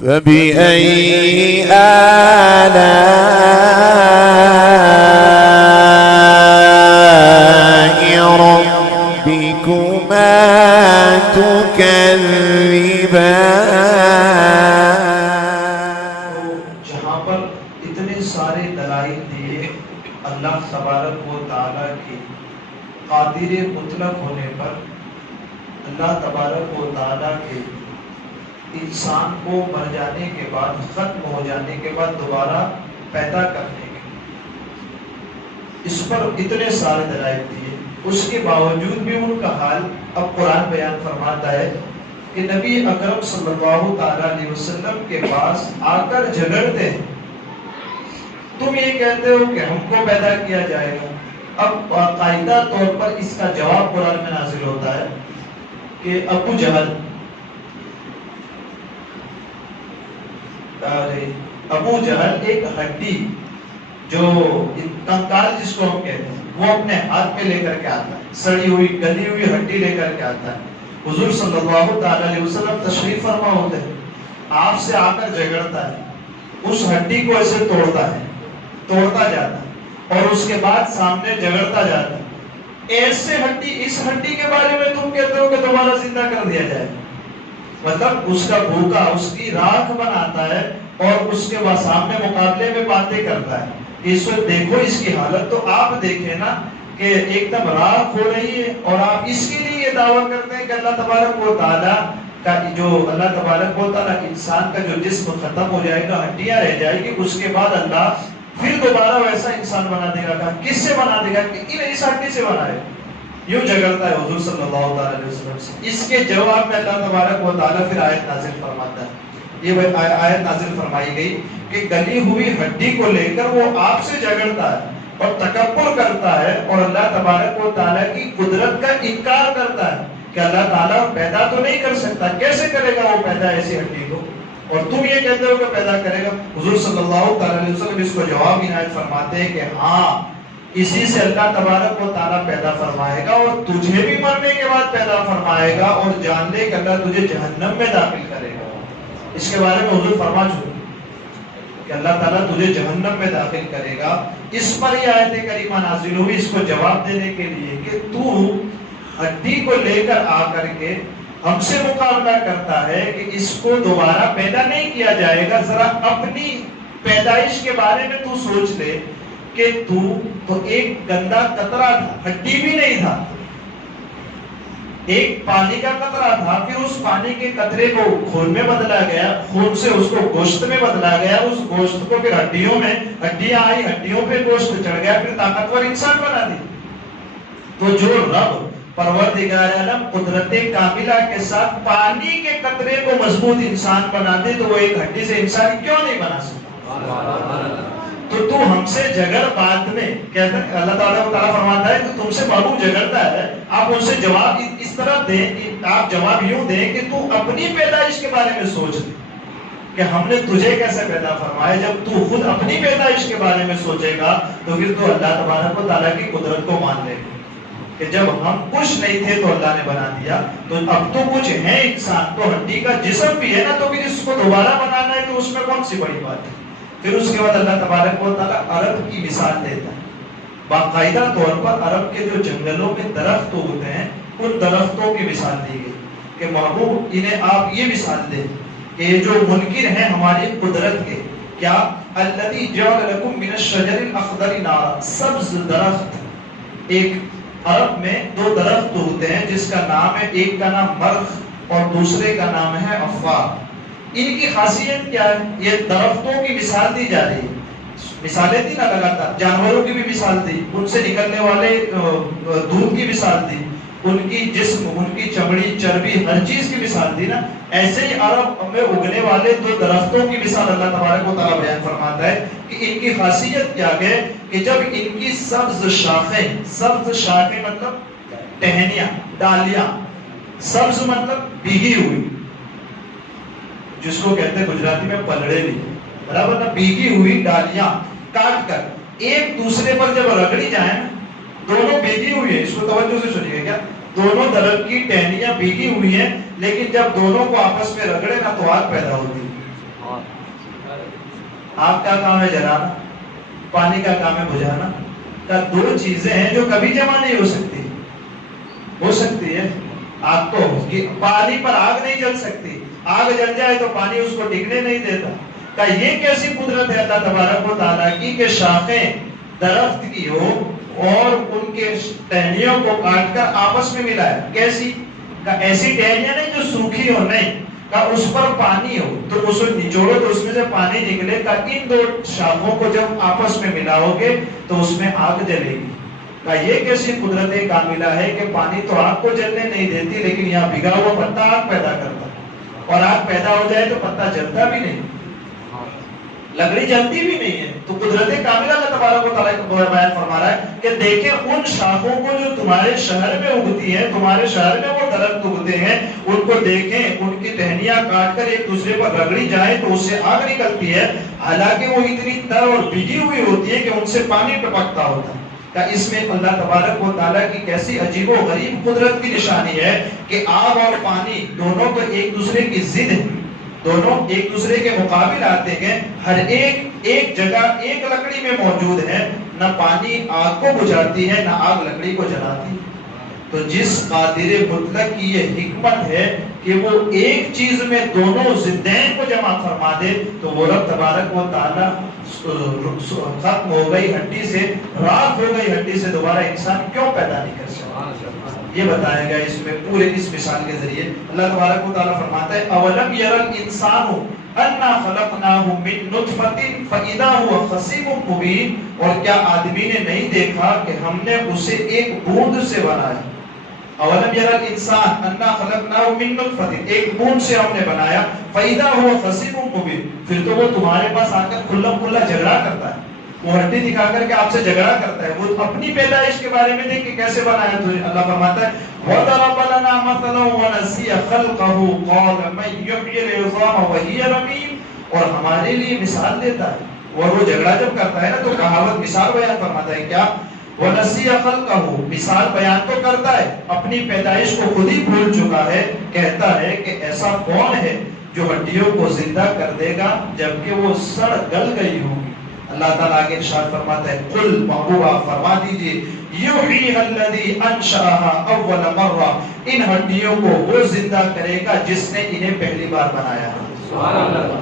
فبأي آلاء ربكما تكذبان. جہاں پر اتنے سارے دلائل دیے اللہ تبارک و تعالیٰ کی قادر مطلق ہونے پر، اللہ تبارک و تعالیٰ کے انسان کو مر جانے کے بعد، ختم ہو جانے کے بعد دوبارہ پیدا کرنے کے، اس پر اتنے سارے دلائل دیے. اس کے باوجود بھی ان کا حال اب قرآن بیان فرماتا ہے کہ نبی اکرم صلی اللہ تعالیٰ علیہ وسلم کے پاس آ کر جھگڑتے ہیں. تم یہ کہتے ہو کہ ہم کو پیدا کیا جائے گا. اب باقاعدہ طور پر اس کا جواب قرآن میں نازل ہوتا ہے کہ ابو جہل ایک ہڈی جو کنکال جس کو ہم کہتے ہیں وہ اپنے ہاتھ میں لے کر کے آتا ہے، سڑی ہوئی گلی ہوئی ہڈی لے کر کے آتا ہے. حضور صلی اللہ تعالی علیہ وسلم تشریف فرما ہوتے ہیں، آپ سے آ کر جھگڑتا ہے، اس ہڈی کو ایسے توڑتا جاتا ہے اور اس کے بعد سامنے جھگڑتا جاتا ہے. ایسے ہڈی، اس ہڈی کے بارے میں تم کہتے ہو کہ دوبارہ زندہ کر دیا جائے. مطلب اس کا بھوکا، اس کی راکھ بناتا ہے اور اس کے بعد سامنے مقابلے میں باتیں کرتا ہے. اس وقت دیکھو اس کی حالت، تو آپ دیکھیں نا کہ ایک دم راکھ ہو رہی ہے اور آپ اس کے لیے یہ دعویٰ کرتے ہیں کہ اللہ تبارک و تعالیٰ کا اللہ تبارک و تعالیٰ انسان کا جو جسم ختم ہو جائے گا، ہڈیاں رہ جائے گی، اس کے بعد اللہ پھر دوبارہ ویسا انسان بنا دے گا. کس سے بنا دے گا؟ کہ اس ہڈی سے بنائے. یوں جھگڑتا ہے حضور صلی اللہ علیہ وسلم سے. اس کے جواب میں اللہ تبارک و تعالیٰ پھر آیت نازل فرماتا ہے. یہ آیت نازل فرمائی گئی کہ گلی ہوئی ہڈی کو لے کر وہ آپ سے جھگڑتا ہے اور تکبر کرتا ہے اور اللہ تبارک و تعالیٰ کی قدرت کا انکار کرتا ہے کہ اللہ تعالیٰ پیدا تو نہیں کر سکتا، کیسے کرے گا وہ پیدا ایسی ہڈی کو، اور تم یہ کہتے ہو کہ پیدا کرے گا. حضور صلی اللہ علیہ وسلم اس کو جواب عنایت فرماتے ہیں کہ ہاں، اسی سے اللہ تبارک و تعالیٰ پیدا فرمائے گا اور تجھے بھی مرنے کے بعد پیدا فرمائے گا، اور جان لے کہ اللہ تجھے جہنم میں داخل کرے گا. اس کے بارے میں حضور فرما چکے کہ اللہ تعالیٰ تجھے جہنم میں داخل کرے گا. اس پر یہ آیت کریمہ نازل ہوئی اس کو جواب دینے کے لیے کہ تو ہڈی کو لے کر آ کر کے ہم سے مقابلہ کرتا ہے کہ اس کو دوبارہ پیدا نہیں کیا جائے گا. ذرا اپنی پیدائش کے بارے میں تو سوچ لے کہ تو ایک گندا قطرہ تھا، ہڈی بھی نہیں تھا، ایک پانی کا قطرہ تھا، پھر اس پانی کے قطرے کو خون میں بدلا گیا، خون سے اس کو گوشت میں بدلا گیا، اس گوشت کو پھر ہڈیاں آئی، ہڈیوں پہ گوشت چڑھ گیا، پھر طاقتور انسان بنا دی. تو جو رب پروردگار عالم قدرت کاملہ کے ساتھ پانی کے قطرے کو مضبوط انسان بنا دے تو وہ ایک ہڈی سے انسان کیوں نہیں بنا سکتا؟ تو ہم سے جھگڑ بعد میں کہتے ہیں، اللہ تعالیٰ فرماتا ہے کہ تم سے محبوب جھگڑتا ہے، آپ ان سے جواب اس طرح دیں، آپ جواب یوں دیں کہ تو اپنی پیدائش کے بارے میں سوچ لے کہ ہم نے تجھے کیسے پیدا فرمایا. جب تو خود اپنی پیدائش کے بارے میں سوچے گا تو پھر تو اللہ تبارک و تعالیٰ کی قدرت کو مان لے گا کہ جب ہم کچھ نہیں تھے تو اللہ نے بنا دیا، تو اب تو کچھ ہے انسان، تو ہڈی کا جسم بھی ہے نا، تو پھر اس کو دوبارہ بنانا ہے تو اس میں کون سی بڑی بات ہے. پھر اس کے بعد اللہ تبارک و تعالیٰ عرب کی مثال دیتا ہے. باقاعدہ طور پر عرب کے جو جنگلوں میں درخت ہوتے ہیں ان درختوں کی مثال دی گئی کہ محبوب انہیں آپ یہ مثال دیں کہ جو منکر ہیں ہماری قدرت کے، کیا الذی جعل لکم من الشجر الاخضر نارا، سبز درخت. ایک عرب میں دو درخت ہوتے ہیں جس کا نام ہے، ایک کا نام مرخ اور دوسرے کا نام ہے افواہ. ان کی خاصیت کیا ہے؟ یہ درختوں کی مثال دی جا رہی ہے. مثالیں دی نا لگاتار، جانوروں کی بھی مثال دی، ان سے نکلنے والے دودھ کی مثال دی، ان کی جسم، ان کی چمڑی، چربی، ہر چیز کی مثال دی نا. ایسے ہی عرب میں اگنے والے دو درختوں کی مثال اللہ تبارک و تعالیٰ بیان فرماتا ہے کہ ان کی خاصیت کیا ہے کہ جب ان کی سبز شاخیں مطلب ٹہنیاں، ڈالیاں، سبز مطلب بھیگی ہوئی، جس کو کہتے ہیں گجراتی میں پلڑے بھی، برابر نا، بھیگی ہوئی ڈالیاں کاٹ کر ایک دوسرے پر جب رگڑی جائیں، دونوں بھیگی ہوئی ہیں، اس کو توجہ سے سنیے گا، دونوں درخت کی ٹہنیاں بھیگی ہوئی ہیں، لیکن جب دونوں کو آپس میں رگڑے نا تو آگ پیدا ہوتی ہے. آگ کا کام ہے جلانا، پانی کا کام ہے بجھانا. کا دو چیزیں ہیں جو کبھی جمع نہیں ہو سکتی. ہو سکتی ہے آگ تو، پانی پر آگ نہیں جل سکتی. آگ جل جائے تو پانی اس کو ٹکنے نہیں دیتا. کہ یہ کیسی قدرت ہے اللہ تبارک و تعالیٰ کی کہ شاخیں درخت کی ہو اور ان کے ٹہنیوں کو کاٹ کر آپس میں ملائے. کیسی؟ کہ ایسی ٹہنیاں نہیں جو سوکھی ہو، نہیں، کہ اس پر پانی ہو تو اس کو نچوڑو تو اس میں سے پانی نکلے. کہ ان دو شاخوں کو جب آپس میں ملاؤ گے تو اس میں آگ جلے گی. کہ یہ کیسی قدرت کاملہ ہے کہ پانی تو آگ کو جلنے نہیں دیتی، لیکن یہاں بھگا ہوا پتا آگ پیدا کرتا ہے. اور آگ پیدا ہو جائے تو پتا جلتا بھی نہیں، لکڑی جلتی بھی نہیں ہے. تو قدرت کاملہ اللہ تبارک و تعالیٰ کو بیان فرما رہا ہے کہ دیکھیں ان شاخوں کو جو تمہارے شہر میں اگتی ہیں، تمہارے شہر میں وہ درخت اگتے ہیں، ان کو دیکھیں، ان کی ٹہنیاں کاٹ کر ایک دوسرے پر رگڑی جائے تو اس سے آگ نکلتی ہے، حالانکہ وہ اتنی تر اور بھیگی ہوئی ہوتی ہے کہ ان سے پانی ٹپکتا ہوتا ہے. کہ اس میں اللہ تبارک و تعالیٰ کی کیسی عجیب و غریب قدرت کی نشانی ہے کہ آگ اور پانی دونوں تو ایک دوسرے کی ضد ہے، دونوں ایک دوسرے کے مقابل آتے ہیں. ہر ایک جگہ ایک لکڑی میں موجود ہے. نہ پانی آگ کو بجھاتی ہے، نہ آگ لکڑی کو جلاتی. تو جس قادر مطلق کی یہ حکمت ہے کہ وہ ایک چیز میں دونوں ضدین کو جمع فرما دے، تو وہ رب تبارک و تعالیٰ ختم ہو گئی ہڈی سے، راکھ ہو گئی ہڈی سے دوبارہ انسان کیوں پیدا نہیں کر سکتا؟ یہ بتایا گیا اس میں پورے اس مثال کے ذریعے. اللہ تبارک و تعالیٰ فرماتا ہے اولم یر الانسان انا خلقناہ من نطفۃ فاذا هو خصیم مبین. اور کیا آدمی نے نہیں دیکھا کہ ہم نے اسے ایک بوند سے بنایا. اولم یر الانسان انا خلقناہ من نطفۃ، ایک بوند سے ہم نے بنایا. فاذا هو خصیم مبین، پھر تو وہ تمہارے پاس آ کر کھلا کھلا جھگڑا کرتا ہے، وہ ہڈی دکھا کر کے آپ سے جھگڑا کرتا ہے. وہ اپنی پیدائش کے بارے میں دیکھ کہ کیسے بنایا. تو اللہ فرماتا ہے وَضَرَبَ لَنَا مَثَلًا وَنَسِيَ خَلْقَهُ قَالَ مَن يُحْيِي الْعِظَامَ وَهِيَ رَمِيمٌ. اور ہمارے لیے مثال دیتا ہے. اور وہ جھگڑا جب کرتا ہے نا تو کہاوت مثال بیان فرماتا ہے. کیا؟ وَنَسِيَ خَلْقَهُ، مثال بیان تو کرتا ہے، اپنی پیدائش کو خود ہی بھول چکا ہے. کہتا ہے کہ ایسا کون ہے جو ہڈیوں کو زندہ کر دے گا جبکہ وہ سڑ گل گئی ہوگی. اللہ تعالیٰ آگے ارشاد فرماتا ہے قل محبوبہ فرما دیجئے یحییھا الذی انشأھا اول مرہ، ان ہڈیوں کو وہ زندہ کرے گا جس نے انہیں پہلی بار بنایا. سبحان اللہ.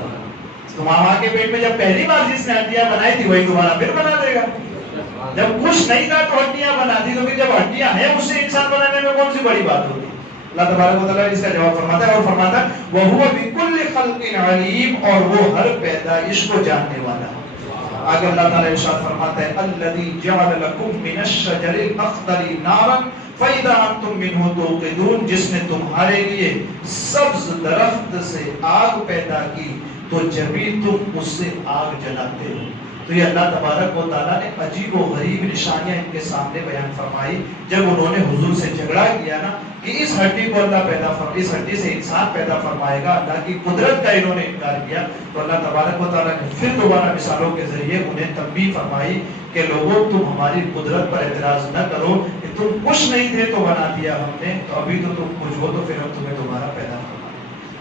تو ماں کے پیٹ میں جب پہلی بار جس نے ہڈیاں بنائی تھی وہی دوبارہ پھر بنا دے گا. جب کچھ نہیں تھا تو ہڈیاں بنا دی، تو پھر جب ہڈیاں ہیں اس سے انسان بنانے میں کون سی بڑی بات ہوگی. اللہ تبارک و تعالیٰ اس کا جواب فرماتا ہے اور فرماتا ہے وَهُوَ بِكُلِّ خَلْقٍ عَلِيمٌ، اور وہ ہر پیدائش کو جاننے والا ہے. آگے اللہ تعالیٰ ارشاد فرماتا ہے الَّذِي جَعَلَ لَكُم مِّنَ الشَّجَرِ الْأَخْضَرِ نَارًا فَإِذَا أَنتُم مِّنْهُ تُوقِدُونَ، جس نے تمہارے لیے سبز درخت سے آگ پیدا کی تو جبھی تم اس سے آگ جلاتے ہو. تو یہ اللہ تبارک و تعالیٰ نے عجیب و غریب نشانیاں ان کے سامنے بیان فرمائی جب انہوں نے حضور سے جھگڑا کیا نا کہ اس ہڈی کو اللہ اس ہڈی سے انسان پیدا فرمائے گا. اللہ کی قدرت کا انہوں نے انکار کیا تو اللہ تبارک و تعالیٰ نے پھر دوبارہ مثالوں کے ذریعے انہیں تنبیہ فرمائی کہ لوگوں تم ہماری قدرت پر اعتراض نہ کرو کہ تم کچھ نہیں تھے تو بنا دیا ہم نے، تو ابھی تو تم کچھ ہو تو پھر ہم تمہیں دوبارہ پیدا فرمائیں.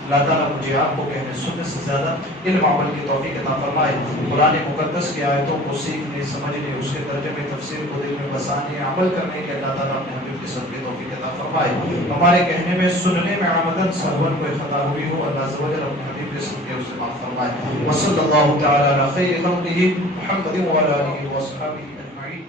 اللہ تعالیٰ مجھے آپ کو کہنے سننے سے زیادہ علم عمل کی توفیق عطا فرمائے. قرآن مقدس کی آیتوں کو سیکھنے، سمجھنے، اس کے ترجمے تفسیر کو دل میں بسانے، عمل کرنے کے اللہ تعالیٰ اپنے حبیب کے صدقے توفیق عطا فرمائے. ہمارے کہنے میں سننے میں آمدن سہون کوئی خطا ہوئی ہو اللہ عز و جل اپنے حبیب کے صدقے اسے معاف فرمائے. وصلی اللہ تعالی علی خیر خلقہ محمد وعلی آلہ وصحبہ اجمعین.